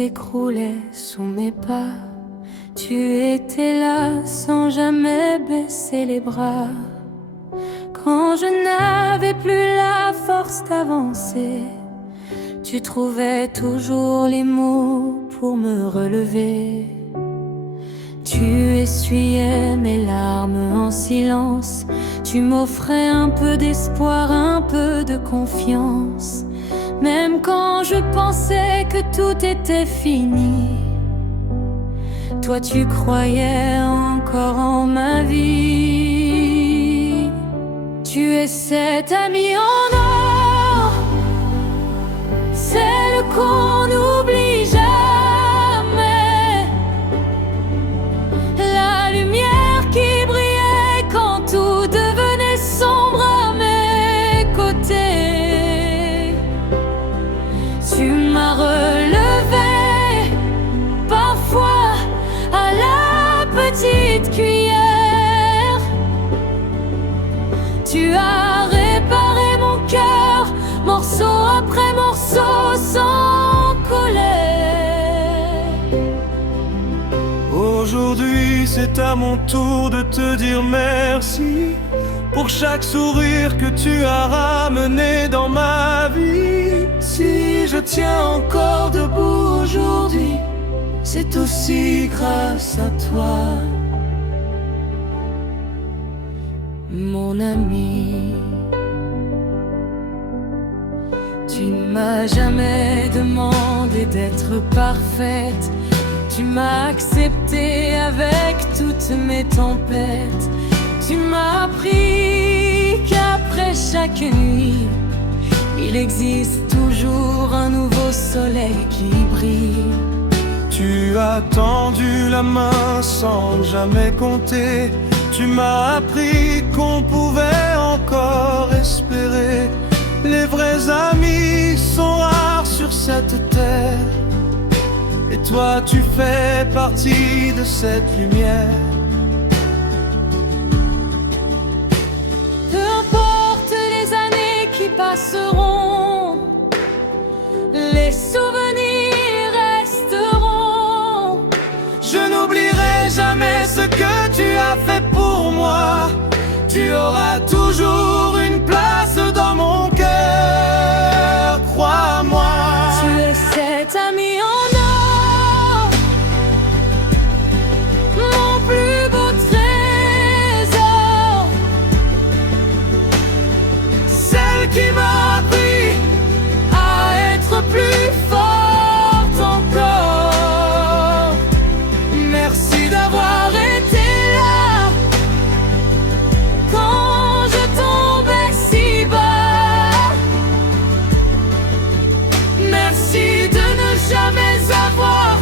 s'écroulait sous mes pas. Tu étais là sans jamais baisser les bras. Quand je n'avais plus la force d'avancer, tu trouvais toujours les mots pour me relever. Tu essuyais mes larmes en silence. Tu m'offrais un peu d'espoir, un peu de confiance. Même quand je pensais que tout était fini, toi tu croyais encore en ma vie. Tu es cet ami en or, celle qu'on n'oublie jamais, la lumière qui brillait quand tout devenait sombre à mes côtés. Tu m'as relevé, parfois à la petite cuillère. Tu as réparé mon cœur, morceau après morceau, sans colère. Aujourd'hui, c'est à mon tour de te dire merci pour chaque sourire que tu as ramené dans ma vie. Si je tiens encore debout aujourd'hui, c'est aussi grâce à toi, mon ami. Tu ne m'as jamais demandé d'être parfaite. Tu m'as accepté avec toutes mes tempêtes. Tu m'as appris qu'après chaque nuit, il existe toujours un nouveau soleil qui brille. tu as tendu la main sans jamais compter. Tu m'as appris qu'on pouvait encore espérer. Les vrais amis sont rares sur cette terre, et toi tu fais partie de cette lumière. Peu importe les années qui passeront, les souvenirs resteront. Je n'oublierai jamais ce que tu as fait pour moi. Tu auras toujours une place dans mon cœur, crois-moi. Tu es cet ami en or, mon plus beau trésor, Celle qui m'a appris à être plus forte encore. merci d'avoir été là quand je tombais si bas. Merci de ne jamais avoir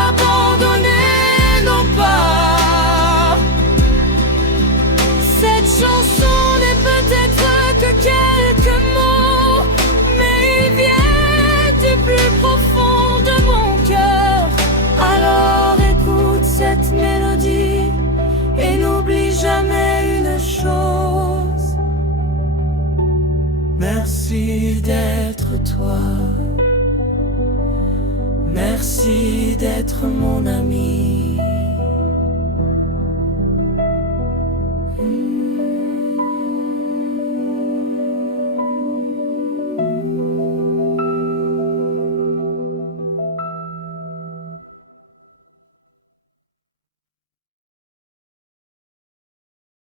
abandonné nos pas. Cette chanson n'est peut-être que quelques mots, mais ils viennent du plus profond de mon cœur. Alors écoute cette mélodie et n'oublie jamais une chose: merci d'être toi, merci d'être mon ami.